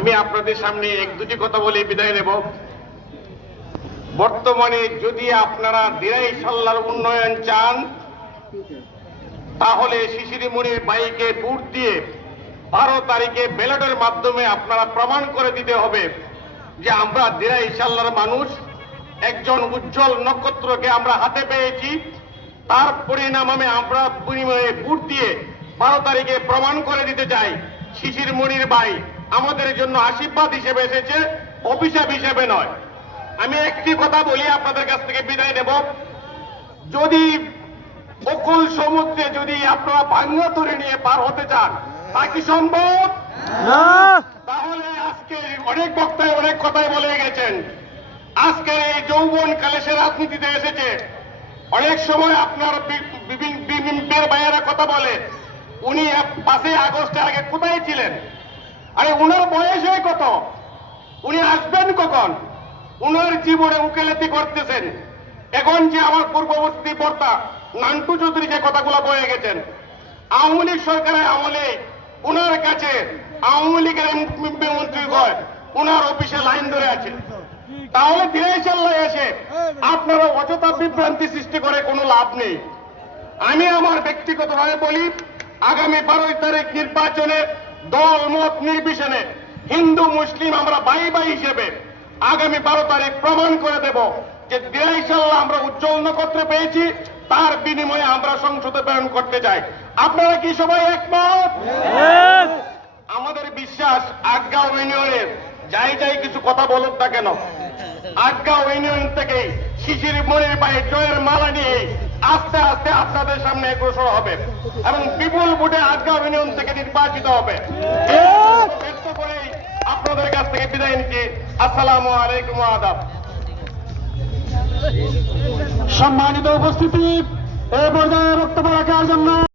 আমি আপনাদের সামনে এক দুটি কথা বলে বিদায় নেব। বর্তমানে যদি আপনারা দিরাই সাল্লার উন্নয়ন চান, তাহলে শিশিরিমণির বাইকে বুট দিয়ে বারো তারিখে ব্যালটের মাধ্যমে আপনারা প্রমাণ করে দিতে হবে যে আমরা দিরাই সাল্লার মানুষ। একজন উজ্জ্বল নক্ষত্রকে আমরা হাতে পেয়েছি। তার পরিণাম আমি আমরা বিনিময়ে ভোট দিয়ে বারো তারিখে প্রমাণ করে দিতে চাই। শিশির মনির ভাই আমাদের জন্য আশীর্বাদ হিসেবে এসেছে অভিশাপ হিসেবে নয় আমি একটি কথা বলি আপনাদের কাছ থেকে বিদায় নেব যদি অকুল সমুদ্রে যদি আপনারা ভাঙ্গা ধরে নিয়ে পার হতে চান তা কি সম্ভব তাহলে আজকে অনেক বক্তায় অনেক কথাই বলে গেছেন আজকের এই যৌবন কালে সে রাজনীতিতে এসেছে অনেক সময় আপনার বিভিন্ন ভাইয়েরা কথা বলে উনি পাঁচই আগস্টের আগে কোথায় ছিলেন আরে উনার বয়স হয় কত? উনি আসবেন কখন? উনার জীবনে উকিলাতি করতেছেন। এখন যে আমার পূর্ববর্তী কর্তা নান্টু চৌধুরী যে কথাগুলো বয়ে গেছেন, আওয়ামী লীগ সরকারের আমলে উনার কাছে আওয়ামী লীগের মন্ত্রী হয়, উনার অফিসে লাইন ধরে আছে। তাহলে ফিরে চাল্লা এসে আপনারা অযথা বিভ্রান্তি সৃষ্টি করে কোনো লাভ নেই। আমি আমার ব্যক্তিগতভাবে বলি, আগামী বারোই তারিখ নির্বাচনে দল মত নির্বিশেষে হিন্দু মুসলিম আমরা বাই বাই হিসেবে আগামী বারো তারিখ প্রমাণ করে দেব যে দিরাইশাল্লাহ আমরা উজ্জ্বল নক্ষত্র পেয়েছি তার বিনিময়ে আমরা সংসদে প্রেরণ করতে চাই। আপনারা কি সবাই একমত? আমাদের বিশ্বাস আজ্ঞা ইউনিয়নের যাই যাই কিছু কথা বলুক না কেন আজ্ঞা ইউনিয়ন থেকে শিশির মনির পায়ে জয়ের মালা নিয়ে আস্তে আস্তে আপনাদের সামনে অগ্রসর হবে এবং বিপুল ভোটে আজকা ইউনিয়ন থেকে নির্বাচিত হবে। করেই আপনাদের কাছ থেকে বিদায় নিচ্ছি। আসসালামু আলাইকুম আদাব। সম্মানিত উপস্থিতি এ পর্যায়ে বক্তব্য রাখার জন্য